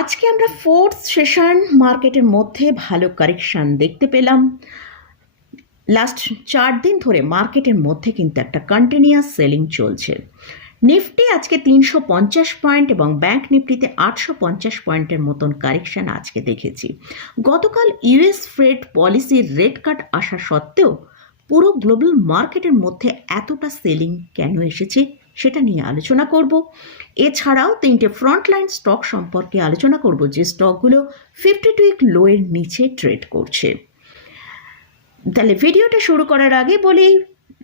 আজকে আমরা fourth session মার্কেটের মধ্যে ভালো কারেকশান দেখতে পেলাম। লাস্ট চার দিন ধরে মার্কেটের মধ্যে কিন্তু একটা কন্টিনিউয়াস সেলিং চলছে। নিফটি আজকে তিনশো পঞ্চাশ পয়েন্ট এবং ব্যাংক নিফটিতে আটশো পঞ্চাশ পয়েন্টের মতন কারেকশান আজকে দেখেছি। গতকাল ইউএস ফ্রেড পলিসির রেট কাট আসা সত্ত্বেও পুরো গ্লোবাল মার্কেটের মধ্যে এতটা সেলিং কেন এসেছে? সেটা নিয়ে আলোচনা করব। এছাড়াও তিনটে ফ্রন্টলাইন স্টক সম্পর্কে আলোচনা করব যে স্টকগুলো ফিফটি টু উইক লোয়ের নিচে ট্রেড করছে। তাহলে ভিডিওটা শুরু করার আগে বলি,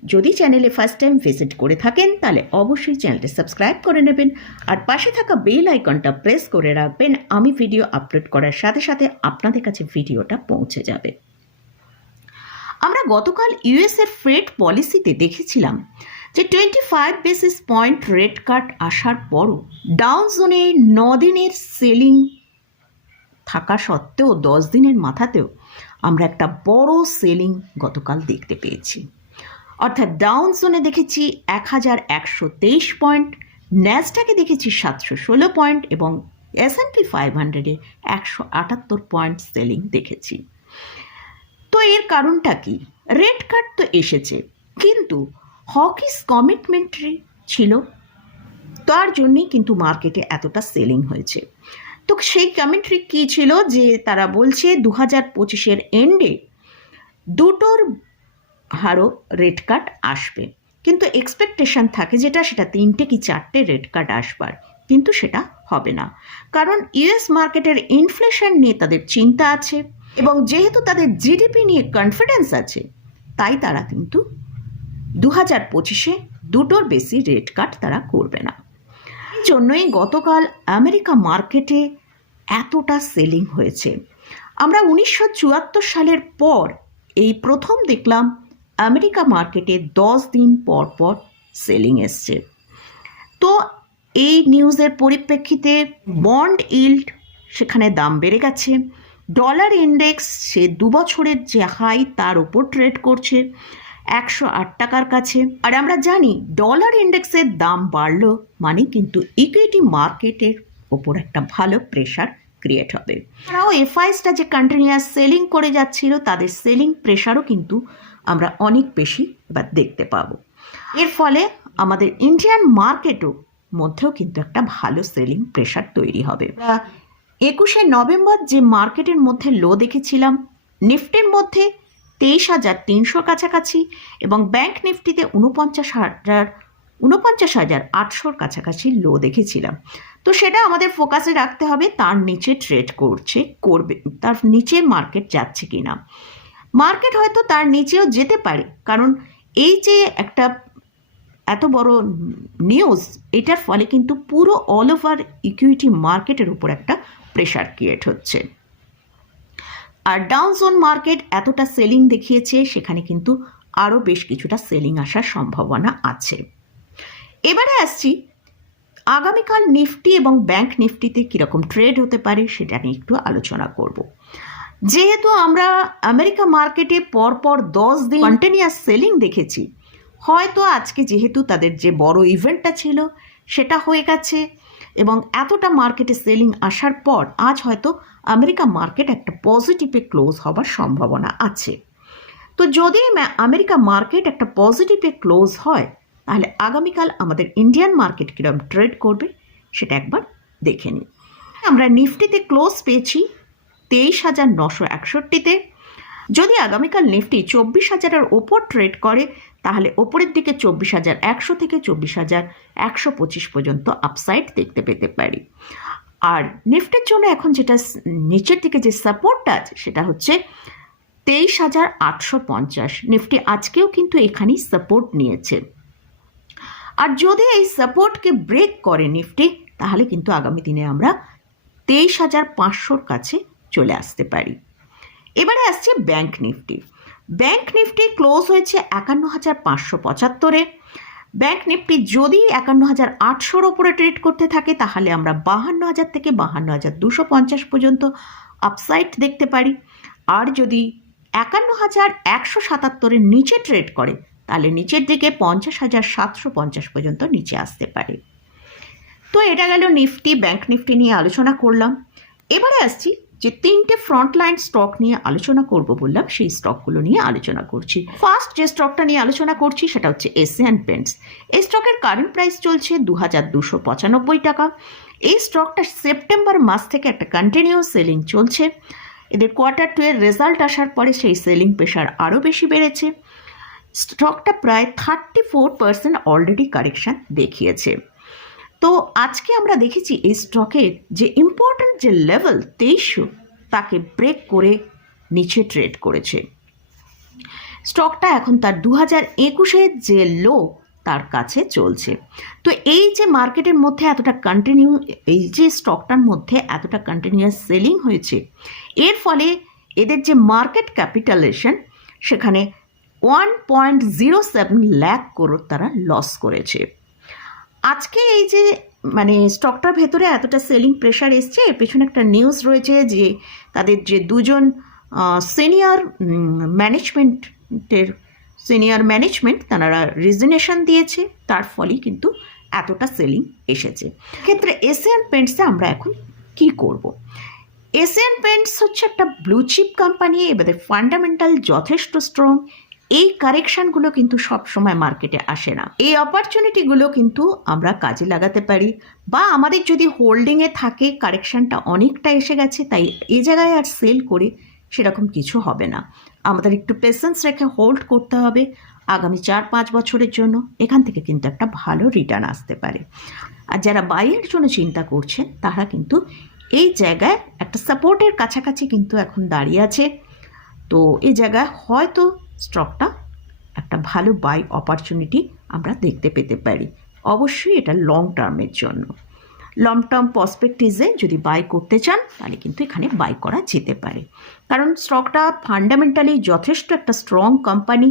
যদি চ্যানেলে ফার্স্ট টাইম ভিজিট করে থাকেন, তাহলে অবশ্যই চ্যানেলটা সাবস্ক্রাইব করে নেবেন। আর পাশে থাকা বেল আইকনটা প্রেস করে রাখবেন, আমি ভিডিও আপলোড করার সাথে সাথে আপনাদের কাছে ভিডিওটা পৌঁছে যাবে। আমরা গতকাল ইউএস এর ফ্রেড পলিসিতে দেখেছিলাম যে twenty five basis point rate cut আসার পরও ডাউন জোনে ন দিনের সেলিং থাকা সত্ত্বেও দশ দিনের মাথাতেও আমরা একটা বড় সেলিং গতকাল দেখতে পেয়েছি। অর্থাৎ ডাউন জোনে দেখেছি এক হাজার একশো তেইশ পয়েন্ট ন্যাসটাকে দেখেছি সাতশো ষোলো পয়েন্ট এবং এস এন পি ফাইভ হান্ড্রেডে একশো আটাত্তর পয়েন্ট সেলিং দেখেছি। তো এর কারণটা কি? রেড কার্ড তো এসেছে, কিন্তু হকিস কমিটমেন্টারি ছিল। তার জন্যই কিন্তু মার্কেটে এতটা সেলিং হয়েছে। তো সেই কমেন্ট্রি কী ছিল যে তারা বলছে দু হাজার পঁচিশের এন্ডে দুটোর হারও রেড কার্ড আসবে। কিন্তু এক্সপেকটেশন থাকে যেটা, সেটা তিনটে কি চারটে রেড কাট আসবার। কিন্তু সেটা হবে না। কারণ ইউএস মার্কেটের ইনফ্লেশন নিয়ে তাদের চিন্তা আছে এবং যেহেতু তাদের জিডিপি নিয়ে কনফিডেন্স আছে, তাই তারা কিন্তু দু হাজার পঁচিশে দুটোর বেশি রেট কাট তারা করবে না। এই জন্যই গতকাল আমেরিকা মার্কেটে এতটা সেলিং হয়েছে। আমরা উনিশশো চুয়াত্তর সালের পর এই প্রথম দেখলাম আমেরিকা মার্কেটে দশ দিন পর পর সেলিং এসছে। তো এই নিউজের পরিপ্রেক্ষিতে বন্ড ইল্ড সেখানে দাম বেড়ে গেছে। ডলার ইন্ডেক্স সে দু বছরের যে হাই তার উপর ট্রেড করছে। একশো আট টাকার কাছে। আর আমরা জানি ডলার ইন্ডেক্সের দাম বাড়লো মানে কিন্তু ইকুইটি মার্কেটের ওপর একটা ভালো প্রেশার ক্রিয়েট হবে। এছাড়াও এফআইসটা যে কন্টিনিউয়াস সেলিং করে যাচ্ছিল, তাদের সেলিং প্রেশারও কিন্তু আমরা অনেক বেশি এবার দেখতে পাবো। এর ফলে আমাদের ইন্ডিয়ান মার্কেটও মধ্যেও কিন্তু একটা ভালো সেলিং প্রেশার তৈরি হবে। একুশে নভেম্বর যে মার্কেটের মধ্যে লো দেখেছিলাম নিফটির মধ্যে তেইশ হাজার তিনশোর কাছাকাছি এবং ব্যাংক নিফটিতে উনপঞ্চাশ হাজার উনপঞ্চাশ হাজার আটশোর কাছাকাছি লো দেখেছিলাম। তো সেটা আমাদের ফোকাসে রাখতে হবে, তার নিচে ট্রেড করছে, করবে, তার নিচে মার্কেট যাচ্ছে কি না মার্কেট হয়তো তার নিচেও যেতে পারে, কারণ এই যে একটা এত বড় নিউজ এটার ফলে কিন্তু পুরো অল ওভার ইকুইটি মার্কেটের উপর একটা প্রেশার ক্রিয়েট হচ্ছে। আর ডাউন জোন মার্কেট এতটা সেলিং দেখিয়েছে, সেখানে কিন্তু আরও বেশ কিছুটা সেলিং আসার সম্ভাবনা আছে। এবারে আসছি, আগামীকাল নিফটি এবং ব্যাংক নিফটিতে কীরকম ট্রেড হতে পারে সেটা নিয়ে একটু আলোচনা করব। যেহেতু আমরা আমেরিকা মার্কেটে পরপর দশ দিন কন্টিনিউয়াস সেলিং দেখেছি, হয়তো আজকে যেহেতু তাদের যে বড় ইভেন্টটা ছিল, সেটা হয়ে গেছে। এবং এতটা মার্কেটে সেলিং আসার পর আজ হয়তো আমেরিকা মার্কেট একটা পজিটিভে ক্লোজ হবার সম্ভাবনা আছে। তো যদি আমেরিকা মার্কেট একটা পজিটিভে ক্লোজ হয়, তাহলে আগামীকাল আমাদের ইন্ডিয়ান মার্কেট কীরকম ট্রেড করবে, সেটা একবার দেখে নিই। আমরা নিফটিতে ক্লোজ পেয়েছি তেইশ হাজার নশো একষট্টিতে। যদি আগামীকাল নিফটি চব্বিশ হাজারের ওপর ট্রেড করে তাহলে ওপরের দিকে চব্বিশ হাজার, একশো থেকে চব্বিশ হাজার, একশো পঁচিশ পর্যন্ত আপসাইড দেখতে পেতে পারি। আর নিফটির জন্য এখন যেটা নিচের দিকে যে সাপোর্টটা আছে সেটা হচ্ছে তেইশ হাজার আটশো পঞ্চাশ। নিফটি আজকেও কিন্তু এখানেই সাপোর্ট নিয়েছে। আর যদি এই সাপোর্টকে ব্রেক করে নিফটি, তাহলে কিন্তু আগামী দিনে আমরা তেইশ হাজার পাঁচশোর কাছে চলে আসতে পারি। এবারে আসছে bank Nifty. Bank Nifty close হয়েছে একান্ন হাজার পাঁচশো পঁচাত্তরে ব্যাংক নিফটি যদি একান্ন হাজার আটশোর ওপরে ট্রেড করতে থাকে, তাহলে আমরা বাহান্ন হাজার থেকে বাহান্ন হাজার দুশো পঞ্চাশ পর্যন্ত আপসাইড দেখতে পারি। আর যদি একান্ন হাজার একশো সাতাত্তরের নিচে ট্রেড করে, তাহলে নিচের দিকে পঞ্চাশ হাজার সাতশো পঞ্চাশ পর্যন্ত নিচে আসতে পারে। তো এটা গেল নিফটি, ব্যাংক নিফটি নিয়ে আলোচনা করলাম। এবারে আসছি যে তিনটে ফ্রন্টলাইন স্টক নিয়ে আলোচনা করব বললাম, সেই স্টকগুলো নিয়ে আলোচনা করছি। ফার্স্ট যে স্টকটা নিয়ে আলোচনা করছি সেটা হচ্ছে এশিয়ান পেন্টস এই স্টকের কারেন্ট প্রাইস চলছে দু হাজার দুশো পঁচানব্বই টাকা। এই স্টকটা সেপ্টেম্বর মাস থেকে একটা কন্টিনিউ সেলিং চলছে। এদের কোয়ার্টার টু এর রেজাল্ট আসার পরে সেই সেলিং প্রেশার আরও বেশি বেড়েছে। স্টকটা প্রায় thirty four percent already correction দেখিয়েছে। তো আজকে আমরা দেখেছি এই স্টকের যে ইম্পর্ট্যান্ট যে লেভেল তেইশশো তাকে ব্রেক করে নিচে ট্রেড করেছে। স্টকটা এখন তার দু হাজার একুশের যে লো তার কাছে চলছে। তো এই যে মার্কেটের মধ্যে এতটা কন্টিনিউ এই যে স্টকটার মধ্যে এতটা কন্টিনিউয়াস সেলিং হয়েছে, এর ফলে এদের যে মার্কেট ক্যাপিটালেশন সেখানে one point zero seven lakh crore তারা লস করেছে। আজকে এই যে মানে স্টকটার ভেতরে এতটা সেলিং প্রেশার এসছে পেছনে একটা নিউজ রয়েছে যে, তাদের যে দুজন সিনিয়র ম্যানেজমেন্টের সিনিয়র ম্যানেজমেন্ট তারা রিজনেশন দিয়েছে, তার ফলেই কিন্তু এতটা সেলিং এসেছে ক্ষেত্রে এশিয়ান পেন্টসে আমরা এখন কি করব। এশিয়ান পেন্টস হচ্ছে একটা ব্লু চিপ কোম্পানি এবারে ফান্ডামেন্টাল যথেষ্ট স্ট্রং এই কারেকশানগুলো কিন্তু সব সময় মার্কেটে আসে না। এই অপরচুনিটিগুলো কিন্তু আমরা কাজে লাগাতে পারি বা আমাদের যদি হোল্ডিংয়ে থাকে কারেকশানটা অনেকটা এসে গেছে, তাই এই জায়গায় আর সেল করে সেরকম কিছু হবে না। আমাদের একটু পেশেন্স রেখে হোল্ড করতে হবে আগামী চার পাঁচ বছরের জন্য। এখান থেকে কিন্তু একটা ভালো রিটার্ন আসতে পারে। আর যারা বাইয়ের জন্য চিন্তা করছেন, তারা কিন্তু এই জায়গায় একটা সাপোর্টের কাছাকাছি কিন্তু এখন দাঁড়িয়ে আছে। তো এই জায়গায় হয়তো স্টকটা একটা ভালো বাই অপরচুনিটি আমরা দেখতে পেতে পারি। অবশ্যই এটা লং টার্মের জন্য। লং টার্ম পসপেক্টিভে যদি বাই করতে চান, তাহলে কিন্তু এখানে বাই করা যেতে পারে। কারণ স্টকটা ফান্ডামেন্টালি যথেষ্ট একটা স্ট্রং কোম্পানি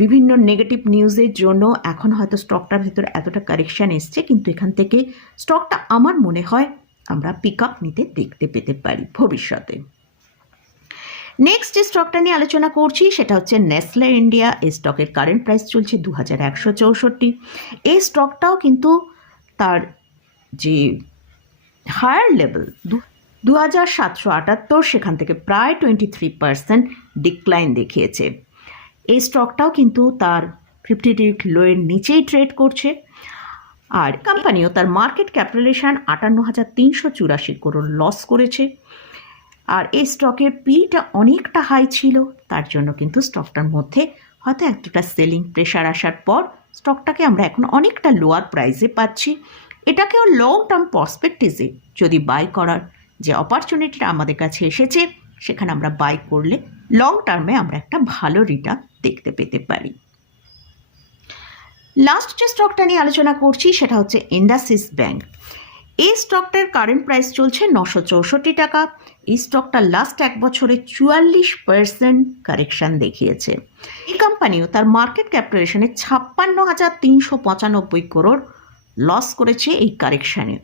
বিভিন্ন নেগেটিভ নিউজের জন্য এখন হয়তো স্টকটার ভেতর এতটা কারেকশান এসছে, কিন্তু এখান থেকে স্টকটা আমার মনে হয় আমরা পিক আপ নিতে দেখতে পেতে পারি ভবিষ্যতে। নেক্সট যে স্টকটা নিয়ে আলোচনা করছি, সেটা হচ্ছে নেসলে ইন্ডিয়া এই স্টকের কারেন্ট প্রাইস চলছে দু হাজার একশো চৌষট্টি। এই স্টকটাও কিন্তু তার যে হায়ার লেভেল দু হাজার সাতশো আটাত্তর, সেখান থেকে প্রায় টোয়েন্টি থ্রি পার্সেন্ট ডিক্লাইন দেখিয়েছে। এই স্টকটাও কিন্তু তার ফিফটি ডিক লোয়ের নিচেই ট্রেড করছে। আর কোম্পানিও তার মার্কেট ক্যাপিটালেশন আটান্ন হাজার তিনশো চুরাশি করোড় লস করেছে। আর এই স্টকের পিটা অনেকটা হাই ছিল, তার জন্য কিন্তু স্টকটার মধ্যে হয়তো এতটা সেলিং প্রেশার আসার পর স্টকটাকে আমরা এখন অনেকটা লোয়ার প্রাইসে পাচ্ছি। এটাকেও লং টার্ম পার্সপেক্টিভে যদি বাই করার যে অপরচুনিটিটা আমাদের কাছে এসেছে, সেখানে আমরা বাই করলে লং টার্মে আমরা একটা ভালো রিটার্ন দেখতে পেতে পারি। লাস্ট যে স্টকটা নিয়ে আলোচনা করছি, সেটা হচ্ছে ইন্ডাসিস ব্যাংক এই স্টকটার কারেন্ট প্রাইস চলছে নশো চৌষট্টি টাকা। এই স্টকটা লাস্ট এক বছরে চুয়াল্লিশ পার্সেন্ট কারেকশান দেখিয়েছে। এই কোম্পানিও তার মার্কেট ক্যাপিটালেশনে ছাপ্পান্ন হাজার তিনশো পঁচানব্বই করোড় লস করেছে এই কারেকশানে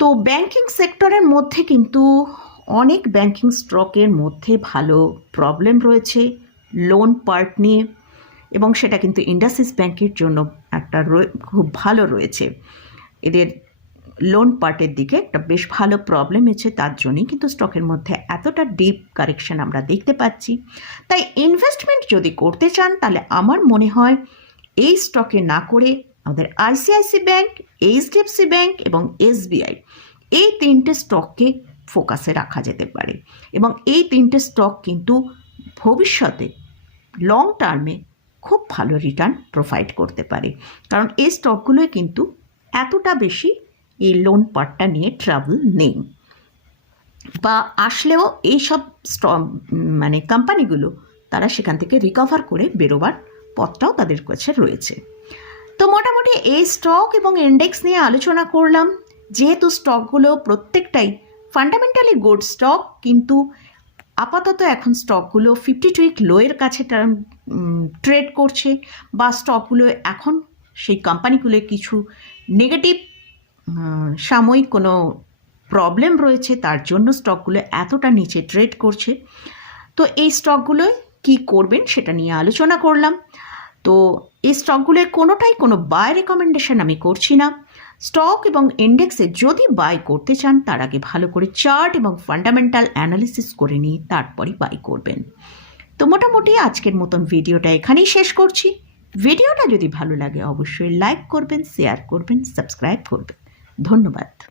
তো ব্যাংকিং সেক্টরের মধ্যে কিন্তু অনেক ব্যাংকিং স্টকের মধ্যে ভালো প্রবলেম রয়েছে লোন পার্ট নিয়ে এবং সেটা কিন্তু ইন্ডাসিস ব্যাংকের জন্য একটা খুব ভালো রয়েছে। এদের লোন পার্টের দিকে একটা বেশ ভালো প্রবলেম হয়েছে তার জন্যই কিন্তু স্টকের মধ্যে এতটা ডিপ কারেকশন আমরা দেখতে পাচ্ছি। তাই ইনভেস্টমেন্ট যদি করতে চান, তাহলে আমার মনে হয় এই স্টকে না করে আমাদের আইসিআইসি ব্যাংক এইচডিএফসি ব্যাংক এবং এসবিআই এই তিনটে স্টককে ফোকাসে রাখা যেতে পারে এবং এই তিনটে স্টক কিন্তু ভবিষ্যতে লং টার্মে খুব ভালো রিটার্ন প্রোভাইড করতে পারে। কারণ এই স্টকগুলোয় কিন্তু এতটা বেশি এই লোন পার্টটা নিয়ে ট্রাভেল নেই। বা আসলেও এইসব মানে কোম্পানিগুলো তারা সেখান থেকে রিকভার করে বেরোবার পথটাও তাদের কাছে রয়েছে। তো মোটামুটি এই স্টক এবং ইন্ডেক্স নিয়ে আলোচনা করলাম। যেহেতু স্টকগুলো প্রত্যেকটাই ফান্ডামেন্টালি গুড স্টক কিন্তু আপাতত এখন স্টকগুলো ফিফটি টুইক লোয়ের কাছে ট্রেড করছে বা স্টকগুলো এখন সেই কোম্পানিগুলো কিছু নেগেটিভ সাময়িক কোনো প্রবলেম রয়েছে, তার জন্য স্টকগুলো এতটা নিচে ট্রেড করছে। তো এই স্টকগুলো কি করবেন সেটা নিয়ে আলোচনা করলাম। তো এই স্টকগুলোর কোনোটাই কোনো বাই রেকমেন্ডেশন আমি করছি না। স্টক এবং ইন্ডেক্সে যদি বাই করতে চান, তার আগে ভালো করে চার্ট এবং ফান্ডামেন্টাল অ্যানালিসিস করে নিয়ে তারপরে বাই করবেন। তো মোটামুটি আজকের মতন ভিডিওটা এখানেই শেষ করছি। ভিডিওটা যদি ভালো লাগে, অবশ্যই লাইক করবেন শেয়ার করবেন সাবস্ক্রাইব করবেন। ধন্যবাদ।